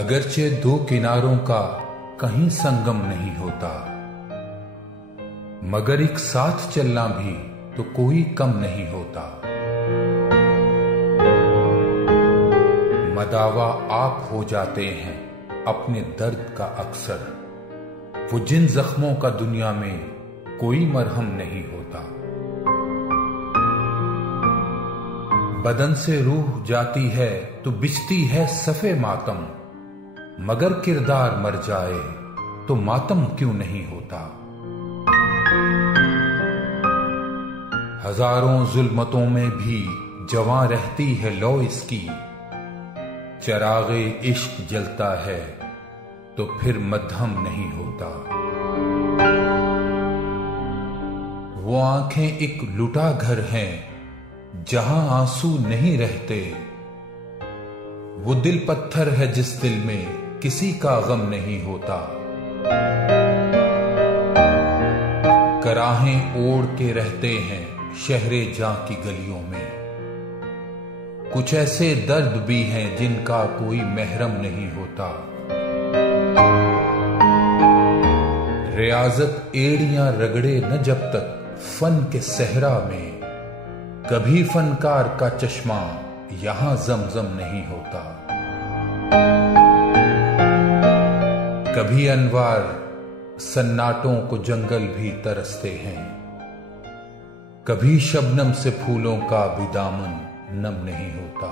अगरचे दो किनारों का कहीं संगम नहीं होता, मगर एक साथ चलना भी तो कोई कम नहीं होता। मदावा आप हो जाते हैं अपने दर्द का अक्सर, वो जिन जख्मों का दुनिया में कोई मरहम नहीं होता। बदन से रूह जाती है तो बिछती है सफ़े मातम, मगर किरदार मर जाए तो मातम क्यों नहीं होता। हजारों जुल्मतों में भी जवां रहती है लौ इसकी, चरागे इश्क जलता है तो फिर मध्यम नहीं होता। वो आंखें एक लुटा घर हैं जहां आंसू नहीं रहते, वो दिल पत्थर है जिस दिल में किसी का गम नहीं होता। कराहें ओढ़ के रहते हैं शहरे जां की गलियों में, कुछ ऐसे दर्द भी हैं जिनका कोई महरम नहीं होता। रियाजत एड़ियां रगड़े न जब तक फन के सहरा में, कभी फनकार का चश्मा यहां जमजम नहीं होता। कभी अनवार सन्नाटों को जंगल भी तरसते हैं, कभी शबनम से फूलों का भी दामन नम नहीं होता।